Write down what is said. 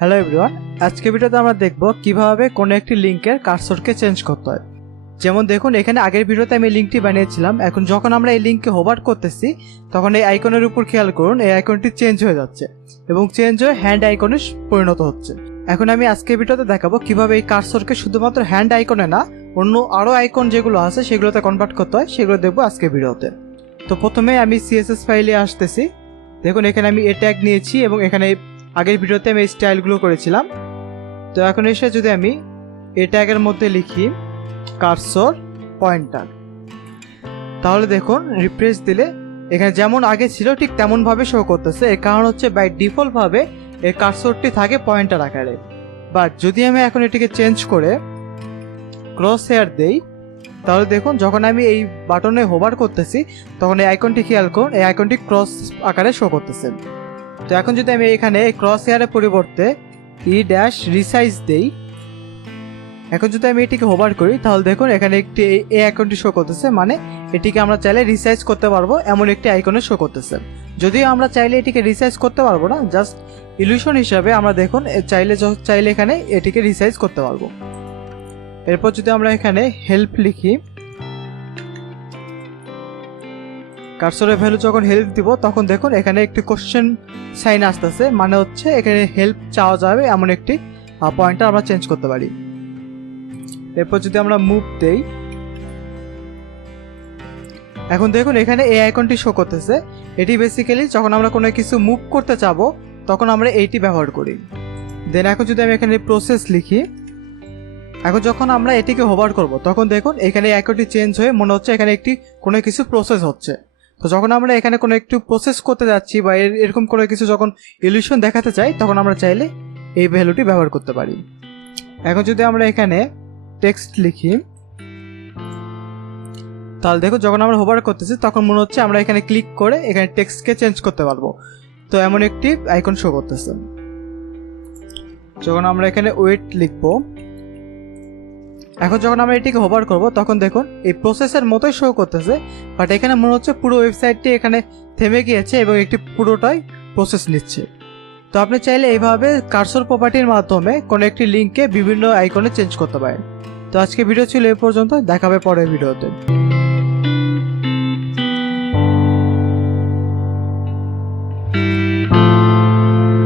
Hello everyone, আজকে ভিডিওতে আমরা দেখব কিভাবে কোনো একটি লিংকের কার্সরকে চেঞ্জ করতে হয়। যেমন দেখুন, এখানে আগের ভিডিওতে আমি লিংকটি বানিয়েছিলাম। এখন যখন আমরা এই লিংকে হোভার করতেছি তখন এই আইকনের উপর খেয়াল করুন, এই আইকনটি চেঞ্জ হয়ে যাচ্ছে এবং চেঞ্জ হয়ে হ্যান্ড আইকনে পরিণত হচ্ছে। এখন আমি আজকের ভিডিওতে দেখাবো কিভাবে এই কার্সরকে শুধুমাত্র হ্যান্ড আইকনে না, অন্য আরও আইকন যেগুলো আছে সেগুলোতে কনভার্ট করতে হয়, সেগুলো দেখবো আজকের ভিডিওতে। তো প্রথমে আমি সিএসএস ফাইলে আসতেছি। দেখুন, এখানে আমি এ ট্যাগ নিয়েছি এবং এখানে আগের ভিডিওতে আমি এই স্টাইলগুলো করেছিলাম। তো এখন এসে যদি আমি এ ট্যাগের মধ্যে লিখি কার্সর পয়েন্টার, তাহলে দেখুন রিফ্রেশ দিলে এখানে যেমন আগে ছিল ঠিক তেমনভাবে শো করতেছে। এর কারণ হচ্ছে বাই ডিফল্টভাবে এই কার্সরটি থাকে পয়েন্টার আকারে। বাট যদি আমি এখন এটিকে চেঞ্জ করে ক্রস হেয়ার দেই, তাহলে দেখুন যখন আমি এই বাটনে হোভার করতেছি তখন এই আইকনটি খেয়াল করুন, এই আইকনটি ক্রস আকারে শো করতেছে। তো এখন যদি আমি এখানে ক্রস হেয়ারের পরিবর্তে রিসাইজ দেই, এখন যদি আমি এটিকে হোভার করি তাহলে দেখুন এখানে একটি এই আইকনটি শো করতেছে, মানে এটিকে আমরা চাইলে রিসাইজ করতে পারবো এমন একটি আইকনে শো করতেছে। যদিও আমরা চাইলে এটিকে রিসাইজ করতে পারবো না, জাস্ট ইলিউশন হিসাবে আমরা দেখুন চাইলে এখানে এটিকে রিসাইজ করতে পারবো। এরপর যদি আমরা এখানে হেল্প লিখি, কার্সরের ভ্যালু যখন হেল্প দিব তখন দেখুন এখানে একটি কোশ্চেন সাইন আসতেছে, মানে হচ্ছে এখানে হেল্প চাওয়া যাবে এমন একটি পয়েন্টার আমরা চেঞ্জ করতে পারি। এরপর যদি আমরা মুভ দেই, এখন দেখুন এখানে এই আইকনটি শো করতেছে। এটি বেসিক্যালি যখন আমরা কোনো কিছু মুভ করতে চাবো তখন আমরা এইটি ব্যবহার করি। দেন এখন যদি আমি এখানে প্রসেস লিখি, এখন যখন আমরা এটিকে হোভার করব তখন দেখুন এখানে আইকনটি চেঞ্জ হয়ে মনে হচ্ছে এখানে একটি কোনো কিছু প্রসেস হচ্ছে। তো যখন আমরা এখানে কোনো একটু প্রসেস করতে যাচ্ছি বা এরকম কোনো কিছু যখন ইলিউশন দেখাতে চাই তখন আমরা চাইলে এই ভ্যালুটি ব্যবহার করতে পারি। এখন যদি আমরা এখানে টেক্সট লিখি, তাহলে দেখো যখন আমরা হোভার করতেছি তখন মনে হচ্ছে আমরা এখানে ক্লিক করে এখানে টেক্সটকে চেঞ্জ করতে পারবো। তো এমন একটি আইকন শো করতেছে। যখন আমরা এখানে ওয়েট লিখবো, এখন যখন আমরা এটিকে হোভার করব তখন দেখুন এই প্রসেসের মতোই শো করতেছে, বাট এখানে মনে হচ্ছে পুরো ওয়েবসাইটটি এখানে থেমে গিয়েছে এবং একটি পুরোটাই প্রসেস নিচ্ছে। তো আপনি চাইলে এইভাবে কার্সর প্রপার্টির মাধ্যমে কোনো একটি লিঙ্ককে বিভিন্ন আইকনে চেঞ্জ করতে পারেন। তো আজকে ভিডিও ছিল এই পর্যন্ত, দেখা হবে পরের ভিডিওতে।